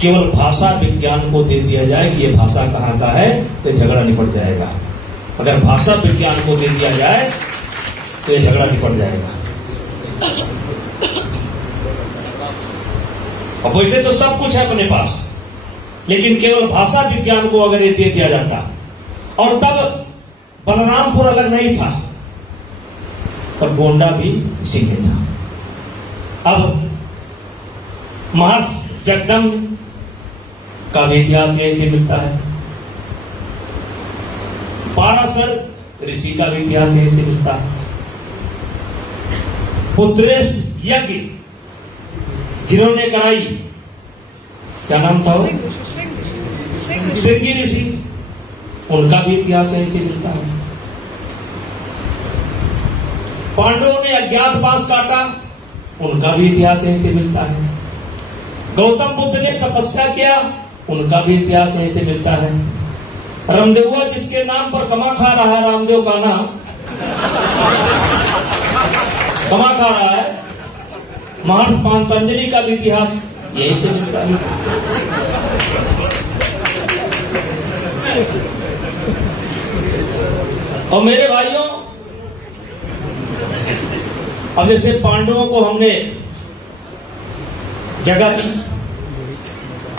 केवल भाषा विज्ञान को दे दिया जाए कि ये भाषा कहाँ का है तो झगड़ा निपट जाएगा। अगर भाषा विज्ञान को दे दिया जाए तो ये झगड़ा निपट जाएगा। और वैसे तो सब कुछ है अपने पास, लेकिन केवल भाषा विज्ञान को अगर ये दे दिया जाता, और तब बलरामपुर अलग नहीं था, पर गोंडा भी इसी में था। अब महर्षि जगदम्ब का भी इतिहास यहीं से मिलता है, पाराशर ऋषि का भी इतिहास यहीं से मिलता है। पुत्रेष्ठ यज्ञ जिन्होंने कराई, क्या नाम था वो, श्रृंगी ऋषि, उनका भी इतिहास यहीं से मिलता है। पांडवों ने अज्ञातवास काटा, उनका भी इतिहास यहीं से मिलता है। गौतम बुद्ध ने तपस्या किया, उनका भी इतिहास यहीं से मिलता है। रामदेव जिसके नाम पर कमा खा रहा है, रामदेव का नाम कमा खा रहा है, महर्षि पतंजलि का भी इतिहास यहीं से मिलता है। और मेरे भाइयों, अब जैसे पांडवों को हमने जगह दी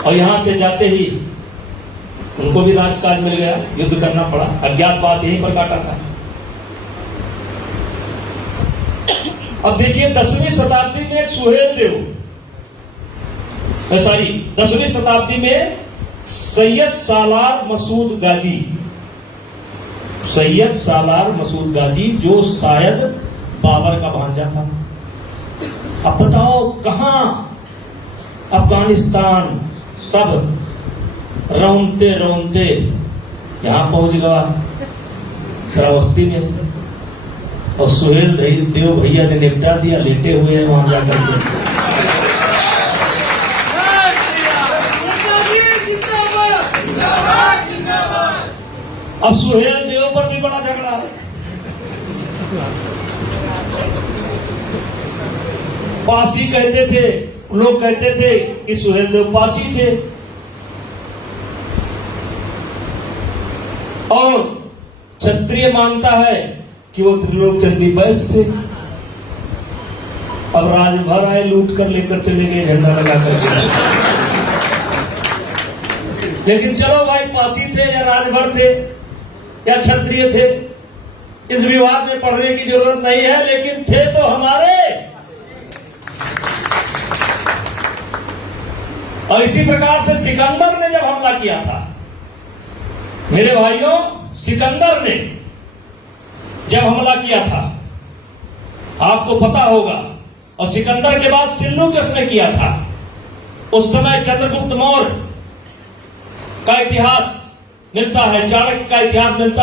और यहां से जाते ही उनको भी राजकाज मिल गया, युद्ध करना पड़ा, अज्ञातवास यहीं पर काटा था। अब देखिए 10वीं शताब्दी में एक सुहेल देव, 10वीं शताब्दी में सैयद सालार मसूद गाजी, सैयद सालार मसूद गाजी, जो शायद बाबर का भांजा था। अब बताओ कहां अफगानिस्तान सब रौंदते रौंदते यहां पहुंच गया, श्रावस्ती में, और सुहेल देव भैया ने निपटा दिया, लेटे हुए हैं वहां जाकर के। अब सुहेल देव पर भी बड़ा झगड़ा है। पासी कहते थे, लोग कहते थे कि सुहेल देव पासी थे, और क्षत्रिय मानता है कि वो त्रिलोक चंदी बैस थे। अब राजभर आए, लूट कर लेकर चले गए, झंडा लगा कर। लेकिन चलो भाई, पासी थे या राजभर थे या क्षत्रिय थे, इस विवाद में पढ़ने की जरूरत नहीं है, लेकिन थे तो हमारे। और इसी प्रकार से सिकंदर ने जब हमला किया था, मेरे भाइयों, सिकंदर ने जब हमला किया था, आपको पता होगा, और सिकंदर के बाद सिल्लू किसने किया था, उस समय चंद्रगुप्त मौर्य का इतिहास मिलता है, चाणक्य का इतिहास मिलता है।